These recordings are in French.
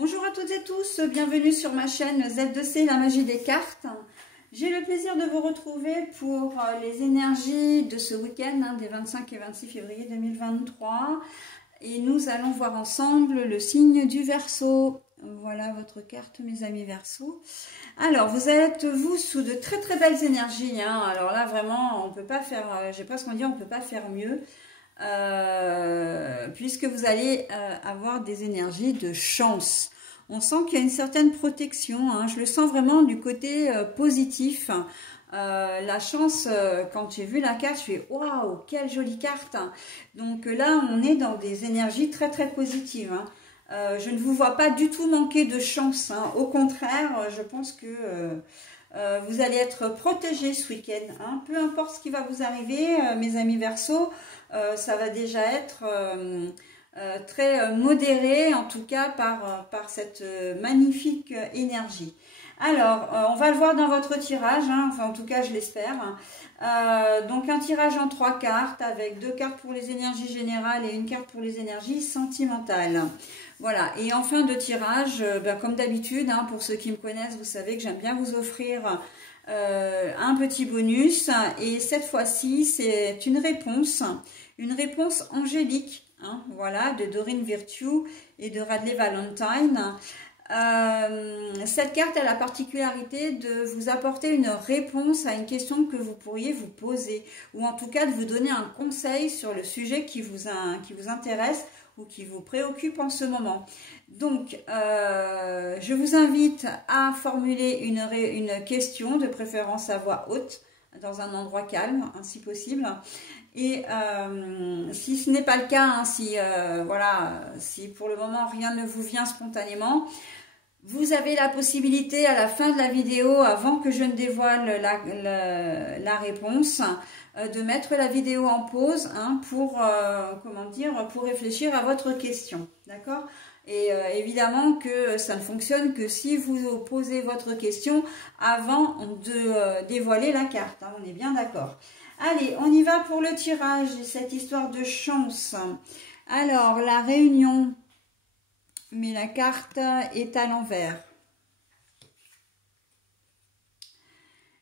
Bonjour à toutes et tous, bienvenue sur ma chaîne Z2C, la magie des cartes. J'ai le plaisir de vous retrouver pour les énergies de ce week-end, des 25 et 26 février 2023. Et nous allons voir ensemble le signe du Verseau. Voilà votre carte, mes amis Verseau. Alors, vous êtes, vous, sous de très très belles énergies. Alors là, vraiment, on peut pas faire, j'ai presque envie de dire, on peut pas faire mieux. Puisque vous allez avoir des énergies de chance. On sent qu'il y a une certaine protection, je le sens vraiment du côté positif. La chance, quand j'ai vu la carte, je fais waouh, quelle jolie carte. Donc là, on est dans des énergies très très positives. Je ne vous vois pas du tout manquer de chance. Au contraire, je pense que vous allez être protégés ce week-end. Peu importe ce qui va vous arriver, mes amis Verseau, ça va déjà être très modéré, en tout cas par cette magnifique énergie. Alors, on va le voir dans votre tirage, enfin en tout cas je l'espère. Donc un tirage en 3 cartes, avec 2 cartes pour les énergies générales et une carte pour les énergies sentimentales. Voilà, et en fin de tirage, comme d'habitude, pour ceux qui me connaissent, vous savez que j'aime bien vous offrir un petit bonus. Et cette fois-ci, c'est une réponse angélique, voilà, de Doreen Virtue et de Radleigh Valentine. Cette carte a la particularité de vous apporter une réponse à une question que vous pourriez vous poser, ou en tout cas de vous donner un conseil sur le sujet qui vous intéresse ou qui vous préoccupe en ce moment. Donc, je vous invite à formuler une question, de préférence à voix haute, dans un endroit calme, si possible. Et si ce n'est pas le cas, si pour le moment rien ne vous vient spontanément, vous avez la possibilité à la fin de la vidéo, avant que je ne dévoile la réponse, de mettre la vidéo en pause pour réfléchir à votre question, d'accord? Et évidemment que ça ne fonctionne que si vous posez votre question avant de dévoiler la carte, on est bien d'accord. Allez, on y va pour le tirage, cette histoire de chance. Alors, la réunion, mais la carte est à l'envers.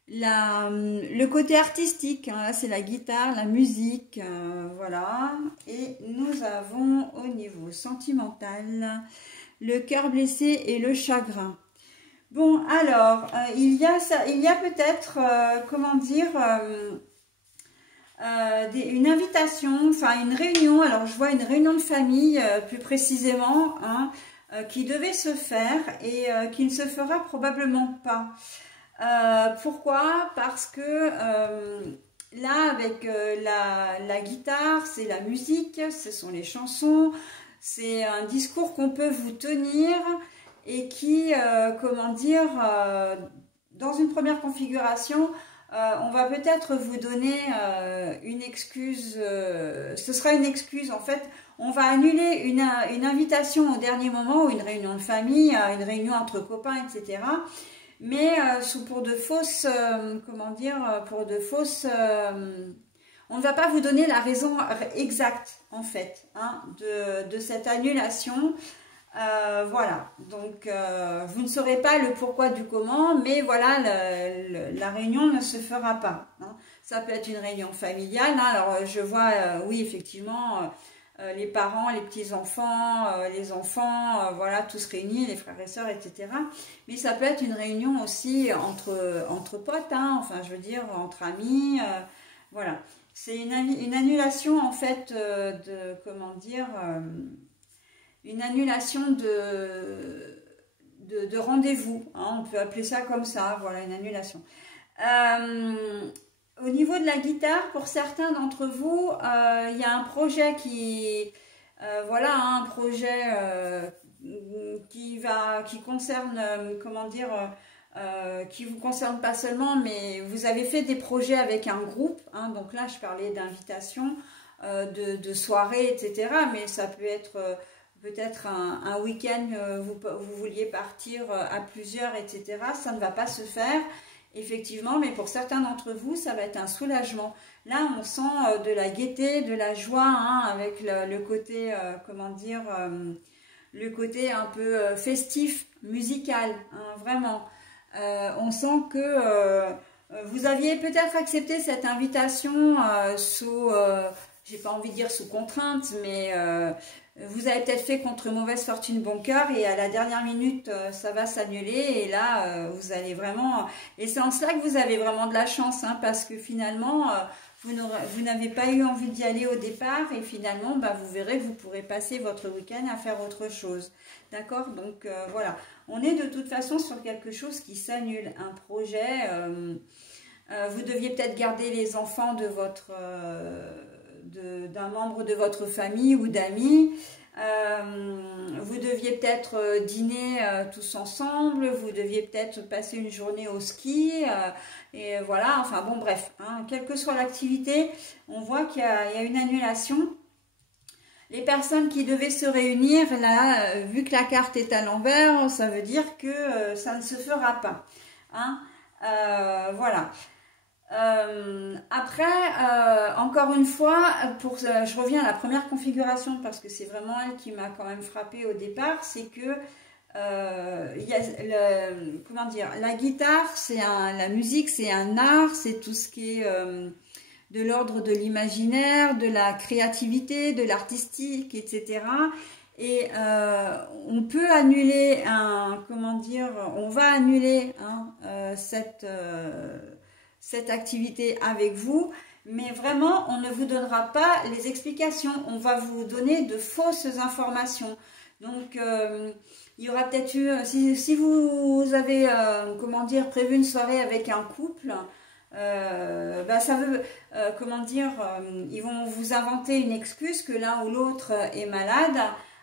Le côté artistique, là c'est la guitare, la musique, voilà. Et nous avons au niveau sentimental le cœur blessé et le chagrin. Bon, alors, il y a peut-être, une invitation, enfin une réunion. Alors je vois une réunion de famille plus précisément, qui devait se faire et qui ne se fera probablement pas. Pourquoi? Parce que là, avec la guitare, c'est la musique, ce sont les chansons, c'est un discours qu'on peut vous tenir et qui, dans une première configuration, on va peut-être vous donner une excuse, ce sera une excuse en fait, on va annuler une invitation au dernier moment, ou une réunion de famille, une réunion entre copains, etc. Mais pour de fausses, on ne va pas vous donner la raison exacte en fait de cette annulation. Voilà, donc vous ne saurez pas le pourquoi du comment, mais voilà, la réunion ne se fera pas. Ça peut être une réunion familiale, alors je vois, oui, effectivement, les parents, les petits-enfants, les enfants, voilà, tous réunis, les frères et sœurs, etc. Mais ça peut être une réunion aussi entre potes, enfin, je veux dire, entre amis, voilà. C'est une annulation, en fait, une annulation de rendez-vous, on peut appeler ça comme ça, voilà, une annulation. Au niveau de la guitare, pour certains d'entre vous, il y a un projet qui concerne, qui vous concerne pas seulement, mais vous avez fait des projets avec un groupe, donc là je parlais d'invitation, de soirée, etc. Mais ça peut être peut-être un week-end, vous vouliez partir à plusieurs, etc. Ça ne va pas se faire, effectivement, mais pour certains d'entre vous, ça va être un soulagement. Là, on sent de la gaieté, de la joie, avec le côté, le côté un peu festif, musical, hein, vraiment. On sent que vous aviez peut-être accepté cette invitation sous, j'ai pas envie de dire sous contrainte, mais vous avez peut-être fait contre mauvaise fortune bon cœur et à la dernière minute ça va s'annuler et là vous allez vraiment, et c'est en cela que vous avez vraiment de la chance, hein, parce que finalement vous n'avez pas eu envie d'y aller au départ et finalement bah, vous verrez que vous pourrez passer votre week-end à faire autre chose, d'accord. Donc voilà, on est de toute façon sur quelque chose qui s'annule, un projet, vous deviez peut-être garder les enfants de votre d'un membre de votre famille ou d'amis, vous deviez peut-être dîner tous ensemble, vous deviez peut-être passer une journée au ski, et voilà, enfin bon bref, hein, quelle que soit l'activité, on voit qu'il y a une annulation. Les personnes qui devaient se réunir, là, vu que la carte est à l'envers, ça veut dire que ça ne se fera pas, hein, voilà. Après, encore une fois, je reviens à la première configuration parce que c'est vraiment elle qui m'a quand même frappée au départ, c'est que il y a comment dire, la guitare, la musique, c'est un art, c'est tout ce qui est de l'ordre de l'imaginaire, de la créativité, de l'artistique, etc. Et on peut annuler comment dire, on va annuler cette activité avec vous, mais vraiment on ne vous donnera pas les explications, on va vous donner de fausses informations. Donc il y aura peut-être eu, si vous avez comment dire, prévu une soirée avec un couple, bah ça veut comment dire, ils vont vous inventer une excuse que l'un ou l'autre est malade,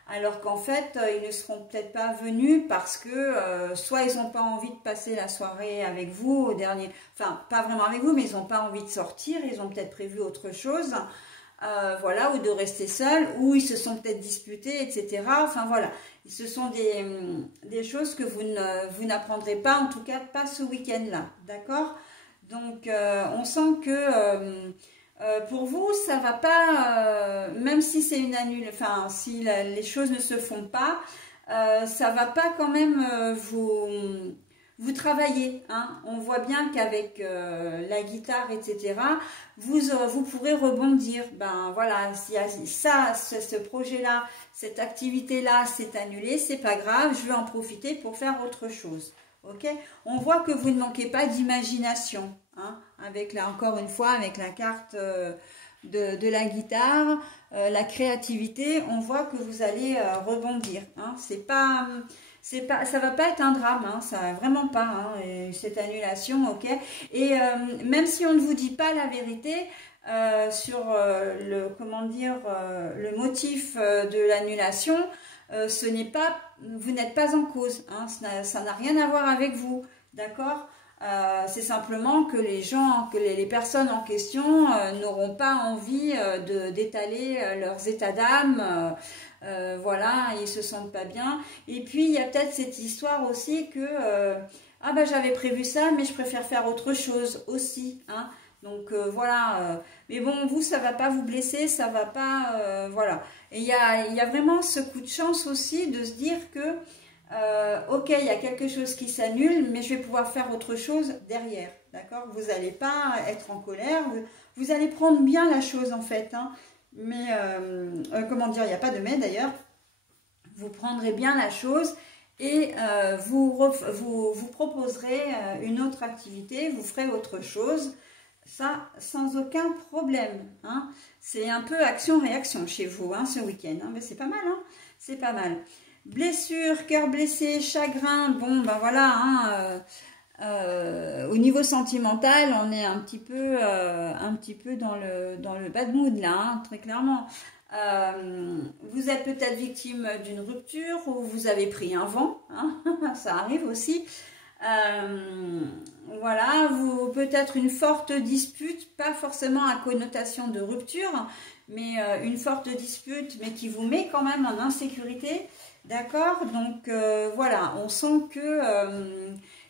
alors qu'en fait ils ne seront peut-être pas venus parce que soit ils n'ont pas envie de passer la soirée avec vous au dernier, enfin pas vraiment avec vous, mais ils n'ont pas envie de sortir, ils ont peut-être prévu autre chose, voilà, ou de rester seuls, ou ils se sont peut-être disputés, etc. Enfin voilà, ce sont des choses que vous n'apprendrez pas, en tout cas pas ce week-end-là, d'accord. Donc on sent que pour vous, ça va pas, même si c'est une annule, enfin si les choses ne se font pas, ça va pas quand même vous travailler, hein. On voit bien qu'avec la guitare, etc., vous pourrez rebondir. Ben voilà, s'il y a ça, ce projet-là, cette activité-là s'est annulée, c'est pas grave, je vais en profiter pour faire autre chose. Ok, on voit que vous ne manquez pas d'imagination, hein, avec encore une fois, avec la carte de la guitare, la créativité, on voit que vous allez rebondir, hein. Ça va pas être un drame, hein, ça vraiment pas, hein, cette annulation, ok. Et même si on ne vous dit pas la vérité sur comment dire, le motif de l'annulation, ce n'est pas, vous n'êtes pas en cause, hein, ça n'a rien à voir avec vous, d'accord. C'est simplement que les personnes en question n'auront pas envie d'étaler leurs états d'âme, voilà, ils se sentent pas bien. Et puis il y a peut-être cette histoire aussi que ah ben j'avais prévu ça, mais je préfère faire autre chose aussi, hein. Donc voilà, mais bon, vous, ça va pas vous blesser, ça va pas, voilà. Et il y a vraiment ce coup de chance aussi de se dire que, ok, il y a quelque chose qui s'annule, mais je vais pouvoir faire autre chose derrière, d'accord. Vous n'allez pas être en colère, vous allez prendre bien la chose en fait, hein. Mais, comment dire, il n'y a pas de mais d'ailleurs, vous prendrez bien la chose et vous proposerez une autre activité, vous ferez autre chose. Ça, sans aucun problème, hein. C'est un peu action-réaction chez vous, hein, ce week-end, hein. Mais c'est pas mal, hein. C'est pas mal. Blessure, cœur blessé, chagrin, bon, ben voilà, hein, au niveau sentimental, on est un petit peu dans le bad mood, là, hein, très clairement. Vous êtes peut-être victime d'une rupture ou vous avez pris un vent, hein, ça arrive aussi. Voilà, peut-être une forte dispute, pas forcément à connotation de rupture, mais une forte dispute, mais qui vous met quand même en insécurité, d'accord. Donc voilà, on sent que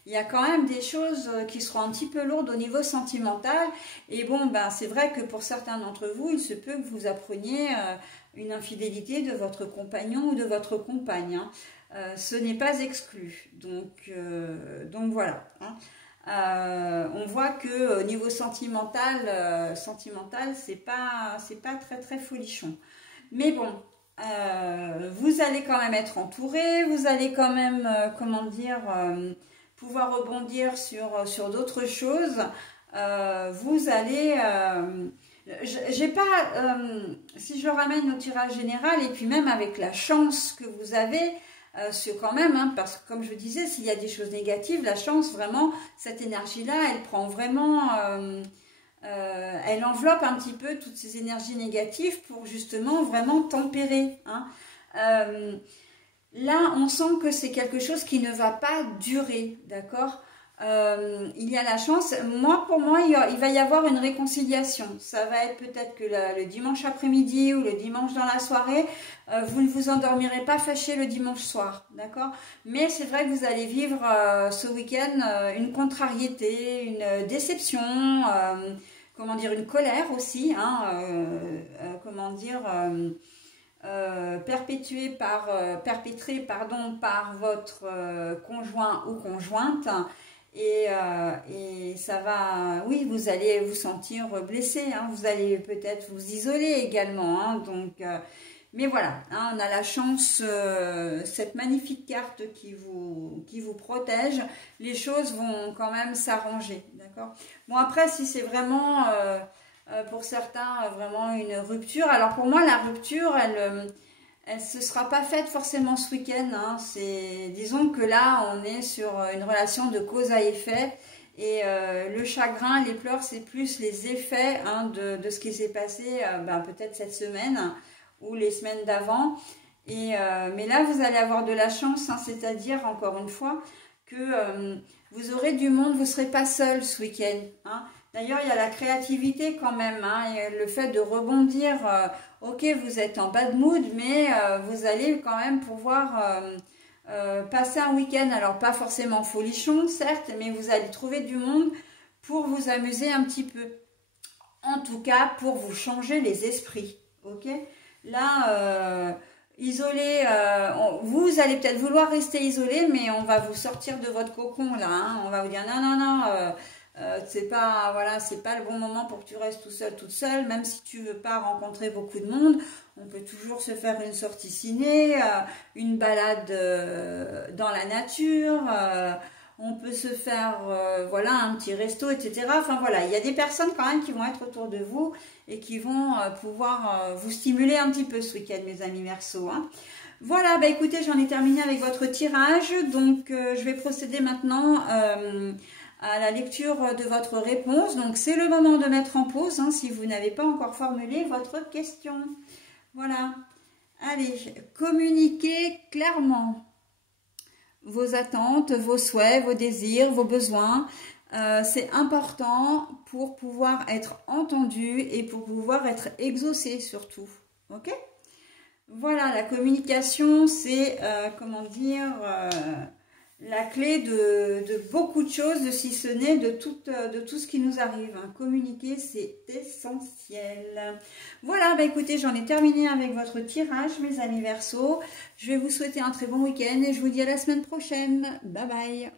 il y a quand même des choses qui seront un petit peu lourdes au niveau sentimental. Et bon, ben c'est vrai que pour certains d'entre vous, il se peut que vous appreniez une infidélité de votre compagnon ou de votre compagne. Hein. Ce n'est pas exclu. Donc voilà. Hein. On voit que au niveau sentimental, c'est pas très très folichon. Mais bon, vous allez quand même être entouré, vous allez quand même, comment dire, pouvoir rebondir sur d'autres choses. Vous allez, j'ai pas, si je le ramène au tirage général et puis même avec la chance que vous avez. Quand même, hein, parce que comme je disais, s'il y a des choses négatives, la chance, vraiment, cette énergie-là, elle prend vraiment, elle enveloppe un petit peu toutes ces énergies négatives pour justement vraiment tempérer. Hein. Là, on sent que c'est quelque chose qui ne va pas durer, d'accord ? Il y a la chance, pour moi, il va y avoir une réconciliation. Ça va être peut-être que le dimanche après-midi ou le dimanche dans la soirée, vous ne vous endormirez pas fâché le dimanche soir, d'accord? Mais c'est vrai que vous allez vivre ce week-end une contrariété, une déception, comment dire, une colère aussi, hein, comment dire... perpétré par votre conjoint ou conjointe et ça va, oui, vous allez vous sentir blessé, hein, vous allez peut-être vous isoler également, hein, donc, mais voilà, hein, on a la chance, cette magnifique carte qui vous protège, les choses vont quand même s'arranger, d'accord. Bon après, si c'est vraiment... pour certains, vraiment une rupture. Alors pour moi, la rupture, elle se sera pas faite forcément ce week-end. Hein. Disons que là, on est sur une relation de cause à effet. Et le chagrin, les pleurs, c'est plus les effets, hein, de ce qui s'est passé peut-être cette semaine ou les semaines d'avant. Mais là, vous allez avoir de la chance, hein, c'est-à-dire, encore une fois, que vous aurez du monde, vous ne serez pas seul ce week-end. Hein. D'ailleurs, il y a la créativité quand même, hein, et le fait de rebondir. Ok, vous êtes en bad mood, mais vous allez quand même pouvoir passer un week-end. Alors, pas forcément folichon, certes, mais vous allez trouver du monde pour vous amuser un petit peu. En tout cas, pour vous changer les esprits. Ok ? Là, isolé, vous allez peut-être vouloir rester isolé, mais on va vous sortir de votre cocon là. Hein, on va vous dire non. C'est pas, voilà, c'est pas le bon moment pour que tu restes tout seul, toute seule, même si tu veux pas rencontrer beaucoup de monde, on peut toujours se faire une sortie ciné, une balade dans la nature, on peut se faire, voilà, un petit resto, etc. Enfin voilà, il y a des personnes quand même qui vont être autour de vous et qui vont pouvoir vous stimuler un petit peu ce week-end, mes amis Verseau, hein. Voilà, bah écoutez, j'en ai terminé avec votre tirage, donc je vais procéder maintenant à la lecture de votre réponse. Donc, c'est le moment de mettre en pause, hein, si vous n'avez pas encore formulé votre question. Voilà. Allez, communiquez clairement vos attentes, vos souhaits, vos désirs, vos besoins. C'est important pour pouvoir être entendu et pour pouvoir être exaucé surtout. Ok ? Voilà, la communication, c'est, comment dire... la clé de beaucoup de choses, si ce n'est de tout ce qui nous arrive. Hein. Communiquer, c'est essentiel. Voilà, bah écoutez, j'en ai terminé avec votre tirage, mes amis Verseau. Je vais vous souhaiter un très bon week-end et je vous dis à la semaine prochaine. Bye bye.